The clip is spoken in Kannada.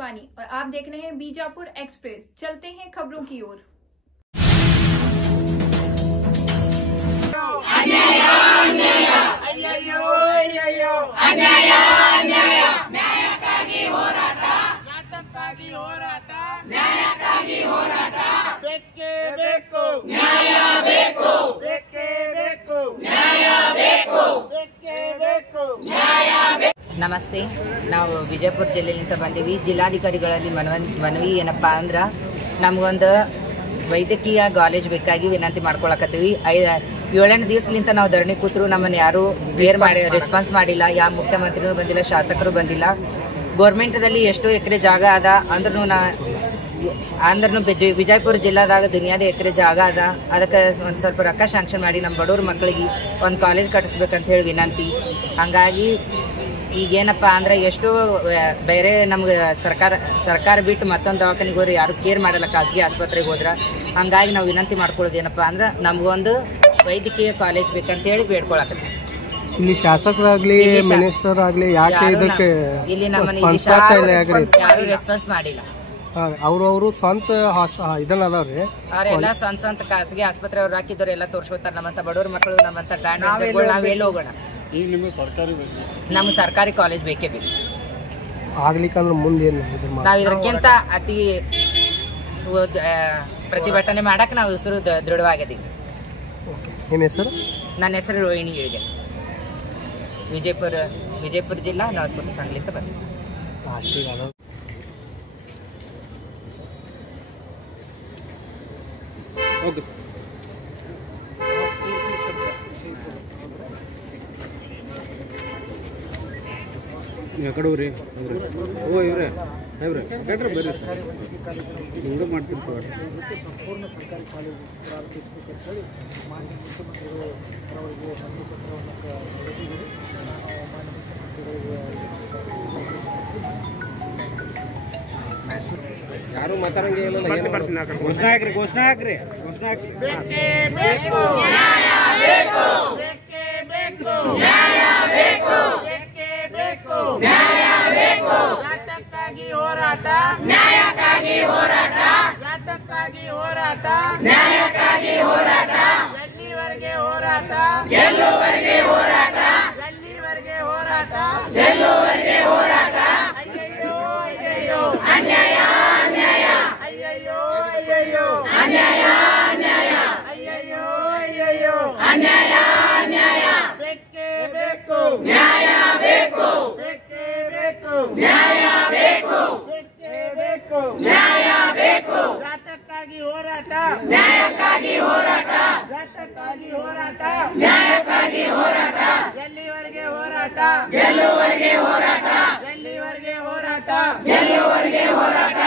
शिवानी और आप देख रहे हैं बीजापुर एक्सप्रेस। चलते हैं खबरों की ओर। ನಮಸ್ತೆ. ನಾವು ವಿಜಯಪುರ ಜಿಲ್ಲೆಯಿಂದ ಬಂದೀವಿ. ಜಿಲ್ಲಾಧಿಕಾರಿಗಳಲ್ಲಿ ಮನವಿ ಏನಪ್ಪಾ ಅಂದ್ರೆ ನಮಗೊಂದು ವೈದ್ಯಕೀಯ ಕಾಲೇಜ್ ಬೇಕಾಗಿ ವಿನಂತಿ ಮಾಡ್ಕೊಳಕತ್ತೀವಿ. 7 ದಿವಸಲಿಂತ ನಾವು ಧರಣಿ ಕೂತರು ನಮ್ಮನ್ನು ಯಾರು ರೆಸ್ಪಾನ್ಸ್ ಮಾಡಿಲ್ಲ. ಯಾವ ಮುಖ್ಯಮಂತ್ರಿನೂ ಬಂದಿಲ್ಲ, ಶಾಸಕರು ಬಂದಿಲ್ಲ. ಗೋರ್ಮೆಂಟ್ದಲ್ಲಿ ಎಷ್ಟೋ ಎಕರೆ ಜಾಗ ಅದ ಅಂದ್ರೂ ವಿಜಯಪುರ ಜಿಲ್ಲಾದಾಗ ದುನಿಯಾದ ಎಕರೆ ಜಾಗ ಅದ. ಅದಕ್ಕೆ ಒಂದು ಸ್ವಲ್ಪ ರೊಕ್ಕ ಶಾಂಕ್ಷನ್ ಮಾಡಿ ನಮ್ಮ ಬಡವ್ರ ಮಕ್ಕಳಿಗೆ ಒಂದು ಕಾಲೇಜ್ ಕಟ್ಟಿಸ್ಬೇಕಂತ ಹೇಳಿ ವಿನಂತಿ. ಹಾಗಾಗಿ ಈಗೇನಪ್ಪ ಅಂದ್ರೆ ಎಷ್ಟು ಬೇರೆ ನಮ್ಗೆ ಸರ್ಕಾರ ಬಿಟ್ಟು ಮತ್ತೊಂದು ದವಾಖಾನೆಗೆ ಹೋದ್ರೆ ಯಾರು ಕೇರ್ ಮಾಡಲ್ಲ, ಖಾಸಗಿ ಆಸ್ಪತ್ರೆಗೆ ಹೋದ್ರೆ. ಹಂಗಾಗಿ ನಾವು ವಿನಂತಿ ಮಾಡ್ಕೊಳ್ಳೋದು ಏನಪ್ಪಾ ಅಂದ್ರೆ ನಮಗೊಂದು ವೈದ್ಯಕೀಯ ಕಾಲೇಜ್ ಬೇಕಂತ ಹೇಳಿ ಬೇಡ್ಕೊಳಕತ್ತೀವಿ. ಇಲ್ಲಿ ಶಾಸಕರಾಗ್ಲಿ ಮಿನಿಸ್ಟರ್ ಆಗ್ಲಿ ಯಾಕೆ ಇದಕ್ಕೆ ಇಲ್ಲಿ ನಮ್ಮನ್ನ ಯಾರು ರೆಸ್ಪಾನ್ಸ್ ಮಾಡಿಲ್ಲ. ಅವ್ರು ಸ್ವಂತ ಇದನ್ನ ಅದಾವ್ರಿ, ಅವರೆಲ್ಲ ಸ್ವಂತ ಖಾಸಗಿ ಆಸ್ಪತ್ರೆ ಅವ್ರು ಹಾಕಿದವ್ರು ಎಲ್ಲ ತೋರ್ಸ್ಕೊತಾರ. ನಮ್ಮಂತ ಬಡವ್ರ ಮಕ್ಕಳು, ನಮ್ಮಂತ ನಾವ್ ಎಲ್ಲಿ ಹೋಗೋಣ? ನಮ್ಗೆ ಸರ್ಕಾರಿ ಕಾಲೇಜ್ ಬೇಕೇ ಬೇಕು. ಆಗ್ಲಿಕ್ಕಂದ್ರೆ ಮುಂದೆ ನಾವ್ ಇದಕ್ಕಿಂತ ಅತಿ ಪ್ರತಿಭಟನೆ ಮಾಡಕ್ ನಾವು ಹೆಸರು ದೃಢವಾಗಿದ್ದೀವಿ. ನಿಮ್ಮ ಹೆಸರು? ನನ್ನ ಹೆಸರು ರೋಹಿಣಿ ಹೇಳಿದೆ. ವಿಜಯಪುರ ಜಿಲ್ಲಾ ನವಾಸ್ಪುರ ಸಂಘಲಿಂದ ಬಂದ. ಯಾಕಡವ್ರಿ ಅಂದ್ರೆ ಓ ಇವ್ರೆ ಸಾಹೇಬ್ರೆ ಕೇಳ್ರಿ ಬರ್ರಿ ಹಿಂಗೆ ಮಾಡ್ತಿರ್ತೀವಿ. ಸಂಪೂರ್ಣ ಸರ್ಕಾರಿ ಕಾಲೇಜು ಪ್ರಾರಂಭಿಸಬೇಕಂತ ಹೇಳಿ ಮಾನ್ಯ ಮುಖ್ಯಮಂತ್ರಿಗಳು ಅವರಿಗೆ ಸಂದೇಶವನ್ನು ಹೊರಡಿಸಿದ್ದೀರಿ. ಮಾನ್ಯ ಮುಖ್ಯಮಂತ್ರಿಗಳಿಗೆ ಯಾರು ಮಾತಾಡಂಗೆ ಇಲ್ಲ. ಘೋಷಣೆ ಹಾಕ್ರಿ, ಘೋಷಣೆ ಹಾಕ್ರಿ, ಘೋಷಣೆ ಹಾಕ್ರಿ. ಜಾತಕ್ಕಾಗಿ ಹೋರಾಟ, ನ್ಯಾಯಕ್ಕಾಗಿ ಹೋರಾಟ, ಜಾತಕ್ಕಾಗಿ ಹೋರಾಟ, ನ್ಯಾಯಕ್ಕಾಗಿ ಹೋರಾಟ, ಎಲ್ಲಿವರೆಗೆ ಹೋರಾಟ, ಗೆಲ್ಲುವರೆಗೆ ಹೋರಾಟ, ಎಲ್ಲಿವರೆಗೆ ಹೋರಾಟ, ಗೆಲ್ಲುವರೆಗೆ ಹೋರಾಟ. ಅಯ್ಯಯ್ಯೋ ಅಯ್ಯಯ್ಯೋ ಅನ್ಯಾಯ ಅನ್ಯಾಯ, ಅಯ್ಯಯ್ಯೋ ಅಯ್ಯಯ್ಯೋ ಅನ್ಯಾಯ ಅನ್ಯಾಯ, ಅಯ್ಯಯ್ಯೋ ಅಯ್ಯಯ್ಯೋ ಅನ್ಯಾಯ ಅನ್ಯಾಯ. ಬೇಕೇ ಬೇಕು ನ್ಯಾಯ ಬೇಕು, ಬೇಕೇ ಬೇಕು ನ್ಯಾಯ ಬೇಕು, ಬೇಕೇ ಬೇಕು ನ್ಯಾಯ ಬೇಕು. ಜಾತಕ್ಕಾಗಿ ಹೋರಾಟ, ನ್ಯಾಯಕ್ಕಾಗಿ ಹೋರಾಟ, ಜಾತಕ್ಕಾಗಿ ಹೋರಾಟ, ನ್ಯಾಯಕ್ಕಾಗಿ ಹೋರಾಟ, ಎಲ್ಲಿವರೆಗೆ ಹೋರಾಟ, ಗೆಲ್ಲುವರೆಗೆ ಹೋರಾಟ, ಎಲ್ಲಿವರೆಗೆ ಹೋರಾಟ, ಗೆಲ್ಲುವರೆಗೆ ಹೋರಾಟ.